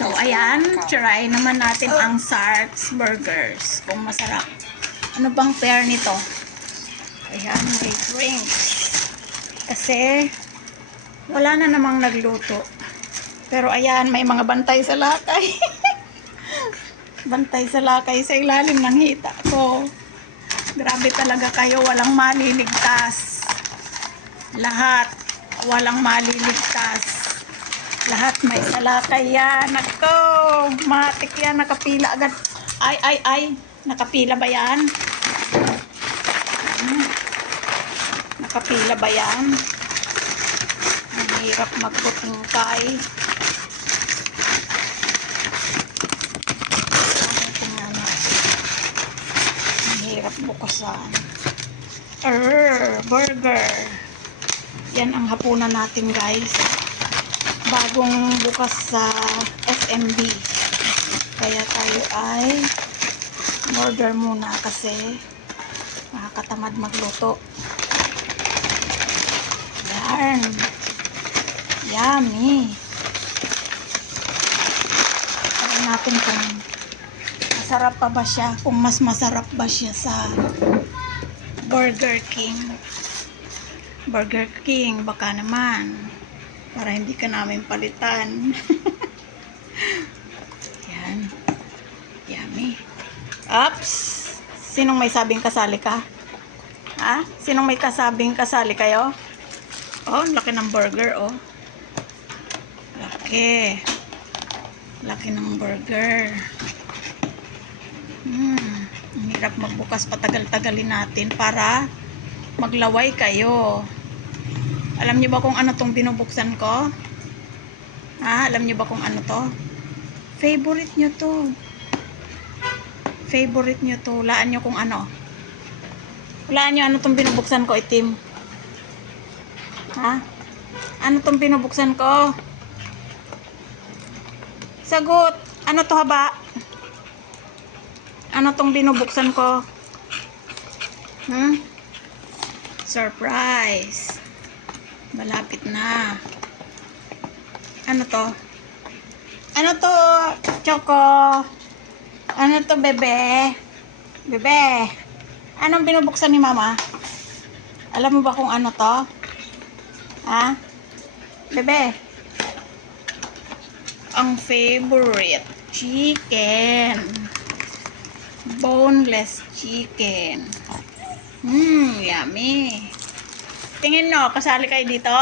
So, ayan. Try naman natin ang Sark's Burgers. Kung masarap. Ano bang pair nito? Ayan, may drinks. Kasi, wala na namang nagluto. Pero ayan, may mga bantay sa lakay. bantay sa lakay sa ilalim ng hita ko. Grabe talaga kayo, walang maliligtas. Lahat, walang maliligtas. Lahat may salakay yan. Ako, matik yan, nakapila agad. Ay, ay, ay, nakapila ba yan? Hmm. Nakapila ba yan? Ang hirap natin. Ang hirap bukasan. Err, burger. Yan ang hapunan natin guys. Bagong bukas sa FMB. Kaya tayo ay order muna kasi nakakatamad magluto. Yan. Yummy. Try natin kung masarap pa ba siya. Kung mas masarap ba siya sa Burger King. Burger King, baka naman. Para hindi ka namin palitan. Yan. Yummy. Ups! Sinong may sabing kasali ka? Ha? Sinong may kasabing kasali kayo? Oh, laki ng burger, oh. Laki. Laki ng burger. Hmm. Ang hirap magbukas patagal-tagalin natin para maglaway kayo. Alam niyo ba kung ano tong binubuksan ko? Ha? Alam niyo ba kung ano to? Favorite niyo to. Favorite niyo to. Laan niyo kung ano. Laan niyo ano tong binubuksan ko, itim. Ha? Ano tong binubuksan ko? Sagot. Ano to haba? Ano tong binubuksan ko? Hmm? Surprise. Malapit na. Ano to? Ano to, Choco? Ano to, bebe? Bebe. Anong binubuksan ni mama? Alam mo ba kung ano to? Ha? Bebe. Ang favorite chicken. Boneless chicken. Hmm, yummy. Tingin nyo, kasali kayo dito?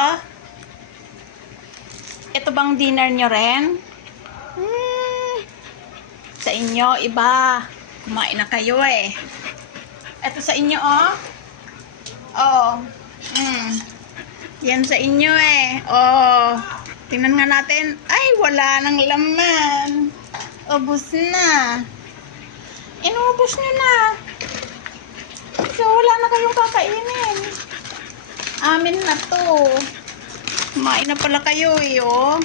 Ito bang dinner nyo rin? Hmm. Sa inyo, iba. Kumain na kayo eh. Ito sa inyo, oh. Oh. Hmm. Yan sa inyo eh. Oh. Tingnan nga natin. Ay, wala nang laman. Ubus na. Inubos nyo na. So, wala na kayong kakainin. Amin na to. Kumain na pala kayo eh, oh.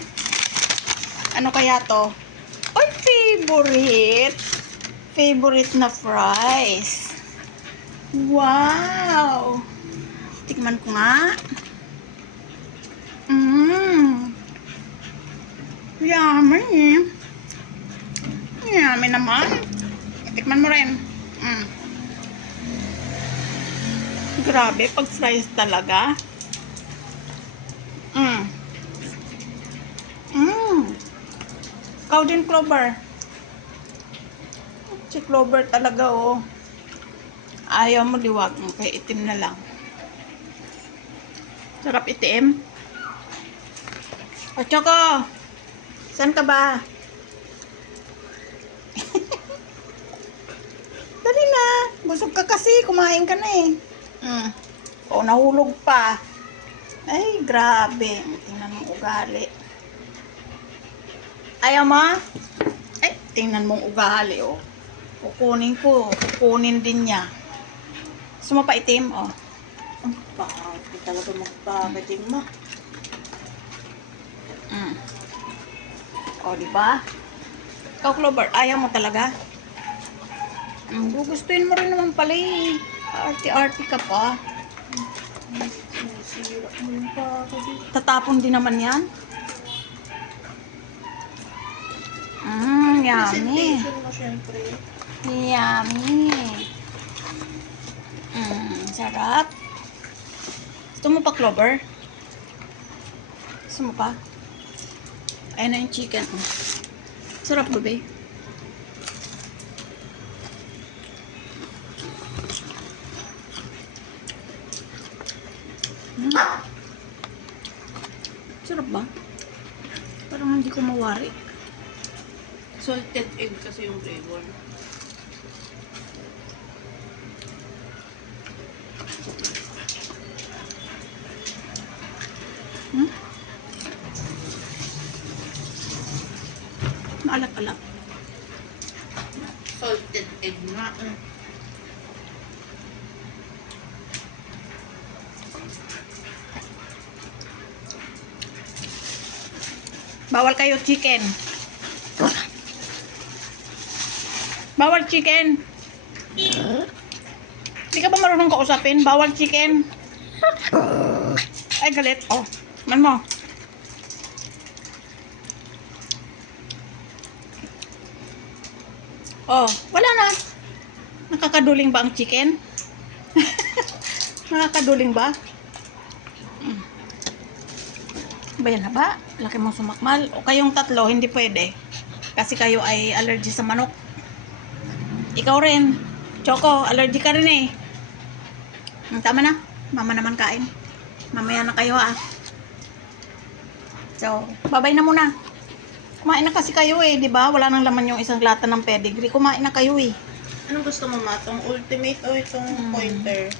Ano kaya to? Ay, favorite. Favorite na fries. Wow. Tikman ko nga. Mmm. Yummy. Yummy naman. Tikman mo rin. Mm. Grabe, pag fries talaga. Mm. Mm. Din, Clover. Si Clover talaga, oh. Ayaw mo liwag. Okay, itim na lang. Sarap itim. O, Choco. Saan ka ba? Dali na. Busog ka kasi. Kumain ka na eh. Mm. O, nahulog pa. Ay, grabe. Tingnan mong ugali. Ayaw mo? Ay, tingnan mong ugali, oh. Kukunin ko. Kukunin din niya. Sumapaitim, oh. Ang bakit talaga magpapating mo. Mm. O, di ba? Ikaw, Clover, ayaw mo talaga? Mm, gugustuhin mo rin naman pala eh. Arte-arte ka pa. Tatapon din naman yan. yummy. Mo syempre. Yummy. Mm, sarap. Gusto mo pa, Clover? Gusto mo pa? Ayan na yung chicken. Sarap, babe. Sarap ba? Parang hindi ko mawari. Salted egg kasi yung flavor. Hmm? Maalat-alat. Salted egg nga. eh. Bawal kayo chicken. Bawal chicken. Hindi ka ba marunong kausapin? Bawal chicken. Ay, galit. Oh, man mo. Oh, wala na. Nakakaduling ba ang chicken? Nakakaduling ba? Mm. Ba yan na ba? Laki mong sumakmal. O kayong tatlo, hindi pwede. Kasi kayo ay allergy sa manok. Ikaw rin. Choco, allergy ka rin eh. Hmm, Tama na. Mama naman kain. Mamaya na kayo ah. So, babay na muna. Kumain na kasi kayo eh, di ba? Wala nang laman yung isang lata ng pedigree. Kumain na kayo eh. Anong gusto mo ma? Itong ultimate o itong Hmm. pointer?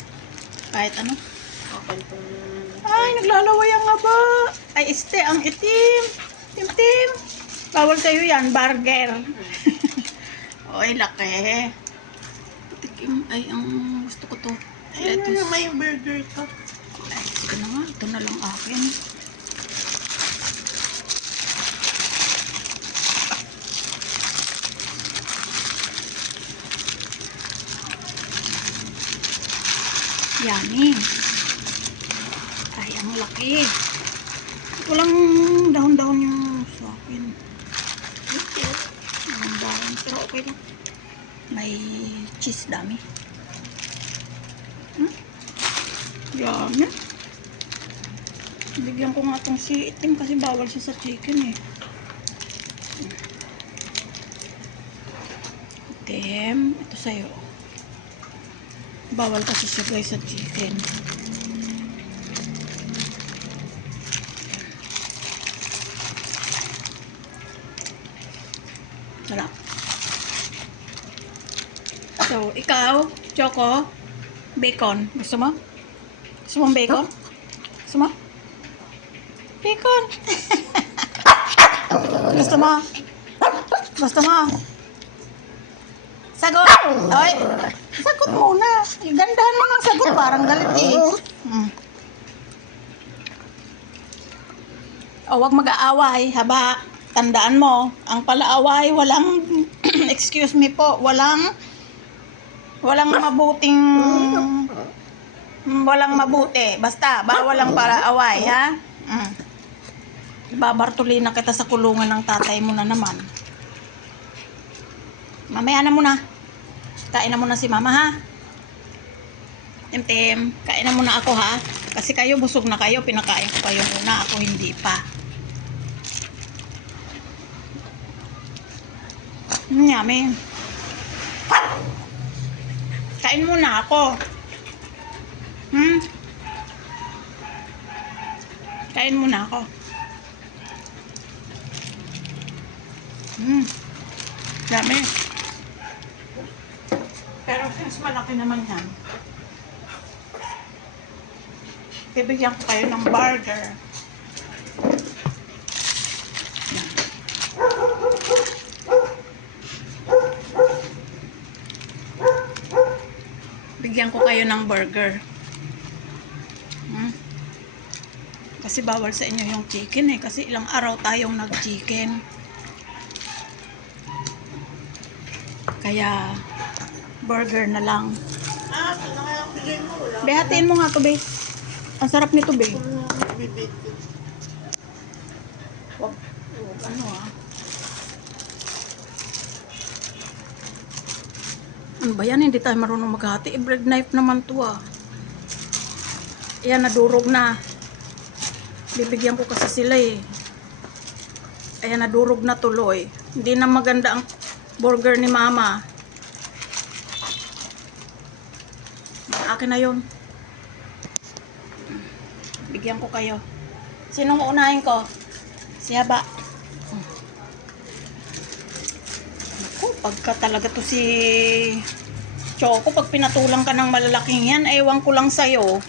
Kahit ano. Akin itong... Ay, naglalaway ang aba. Ay, este, ang itim. Tim-tim. Bawal sa'yo yan, burger. Oy, laki. Tikim, ay, ang gusto ko to. Ay, Lettuce. ano, may burger ka. Ay, sige na nga, ito na lang akin. Yummy. Ay, ang laki. Walang dahon-dahon yung sa akin. Walang dahon, pero okay lang. May cheese dami. Hmm? Yummy. Bigyan ko nga itong si itim kasi bawal siya sa chicken eh. Itim. Ito sa'yo. Bawal kasi siya guys sa chicken. Sarap. So, ikaw, Choco, bacon. Gusto mo? Gusto mo bacon? Gusto mo? Bacon. Gusto mo? Gusto mo? Sagot! Oy! Sagot muna. Gandahan mo ng sagot. Parang galit eh. Hmm. O, wag mag-aaway. Haba, tandaan mo. Ang palaaway, walang, excuse me po, walang, walang mabuting, walang mabuti. Basta, bawal ang palaaway, ha? Mm. Babartuli na kita sa kulungan ng tatay mo na naman. Mamaya na muna. Kain na muna si mama ha. Tim-tim, kain na muna ako ha. Kasi kayo busog na kayo, pinakain ko kayo muna. Ako hindi pa. Mm, yummy. Kain muna ako. Hmm? Kain muna ako. Hmm. Dami. Pero since malaki naman yan, bibigyan ko kayo ng burger. Yan. Bigyan ko kayo ng burger. Hmm? Kasi bawal sa inyo yung chicken eh. Kasi ilang araw tayong nag-chicken. Kaya, burger na lang. Ah, ito na kaya ang bigay mo. Behatiin mo nga to, babe. Ang sarap nito, babe. Ano, bibit. Wag, wag ano ah. Ano ba yan? Hindi tayo marunong maghati. Eh, bread knife naman to ah. Ayan, nadurog na. Bibigyan ko kasi sila eh. Ayan, nadurog na tuloy. Hindi na maganda ang burger ni mama. Akin na yun. Bigyan ko kayo. Sinong uunahin ko? Si Haba. Pagka talaga to si Choco, pag pinatulang ka ng malalaking yan, ewan ko lang sa'yo.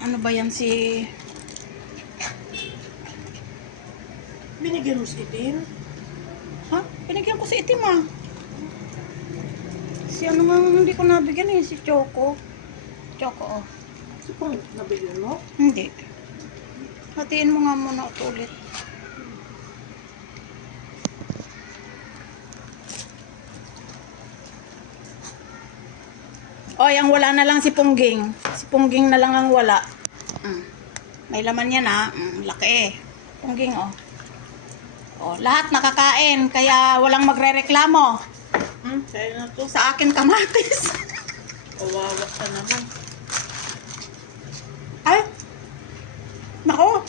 Ano ba yan si... Binigyan mo si Itin? Ha? Pinigyan ko si Itim ah. Si ano nga hindi ko nabigyan eh, si Choco. Choco oh. Si Pong nabigyan mo? Hindi. Hatiin mo nga muna ito ulit. Oy, ang wala na lang si Pungging. Si Pungging na lang ang wala. Mm. May laman yan ha. Mm, laki eh. Pungging oh. Oh, lahat nakakain kaya walang magrereklamo. Hmm, kaya na to. Sa akin kamatis. Kawawa ka naman. Ay! Nako!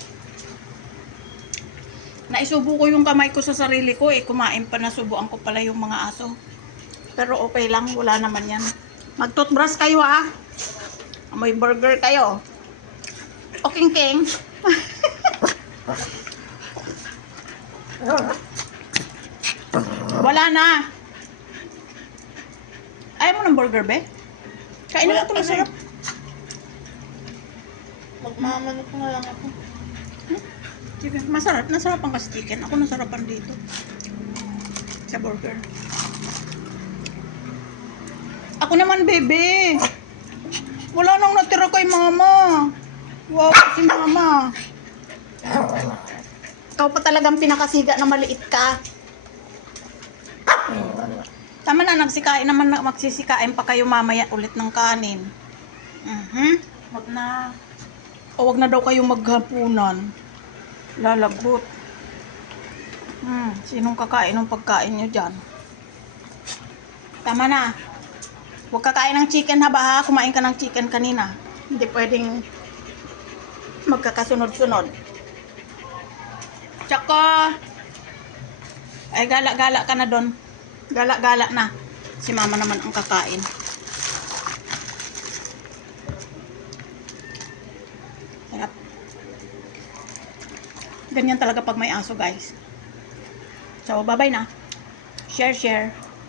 Naisubo ko yung kamay ko sa sarili ko eh. Kumain pa nasubuan ko pala yung mga aso. Pero okay lang, wala naman yan. Mag-toothbrush kayo ha. Amoy burger kayo. Okay, King. wala na. Ayaw mo ng burger, be? Kainin mo Wala ito, na masarap. Magmamanok na lang ako. Sige, masarap. Nasarapan kasi chicken. Ako nasarapan dito. Sa burger. Ako naman, bebe. Wala nang natira kay mama. Wow, si mama. Ikaw pa talagang pinakasiga na maliit ka. Tama na, nagsikain naman na magsisikain pa kayo mamaya ulit ng kanin. Mhm. Wag na. O wag na daw kayong maghapunan. Lalagot. Hmm, sinong kakain ng pagkain nyo dyan? Tama na. Huwag kakain ng chicken ha ba ha? Kumain ka ng chicken kanina. Hindi pwedeng magkakasunod-sunod. Tsaka, ay gala-gala ka na doon. Gala-gala na. Si mama naman ang kakain. Sarap. Ganyan talaga pag may aso, guys. So, bye-bye na. Share, share.